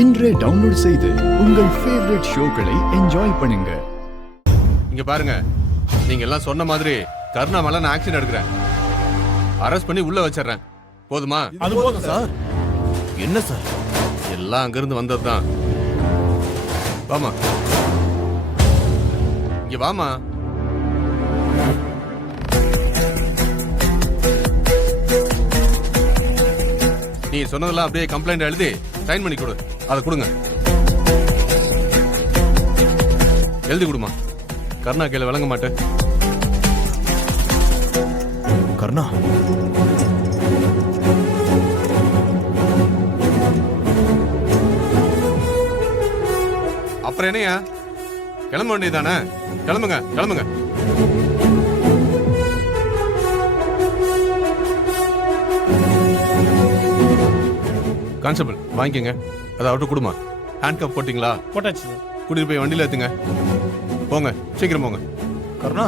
இன்றே டவுன்லோட் செய்து உங்கள் ஃபேவரட் ஷோக்களை என்ஜாய் பண்ணுங்க. இங்க பாருங்க, நீங்க எல்லாம் சொன்ன மாதிரி கருணா மேல நான் ஆக்ஷன் எடுக்கிறேன். அரெஸ்ட் பண்ணி உள்ள வச்சிடுறேன். போதுமா? அது போதும் சார். என்ன சார் எல்லாம் அங்கிருந்து வந்ததுதான். வாமா, இங்க வாமா. நீ சொன்னதெல்லாம் அப்படியே கம்ப்ளைண்ட் எழுதி சைன் பண்ணி கொடு. அதை கொடுங்க. எழுதி கொடுமா. கருணா கையில விளங்க மாட்டேன். கருணா, அப்புறம் என்னையா, கிளம்ப வேண்டியதானே? கிளம்புங்க கிளம்புங்க. கான்ஸ்டபிள் வாங்கிக்கங்க. அதை அவர்கிட்ட கொடுமா. ஹேண்ட் கப் போட்டிங்களா? போட்டாச்சு சார். கூட்டிட்டு போய் வண்டியில ஏத்துங்க. போங்க, சீக்கிரம் போங்க. கருணா.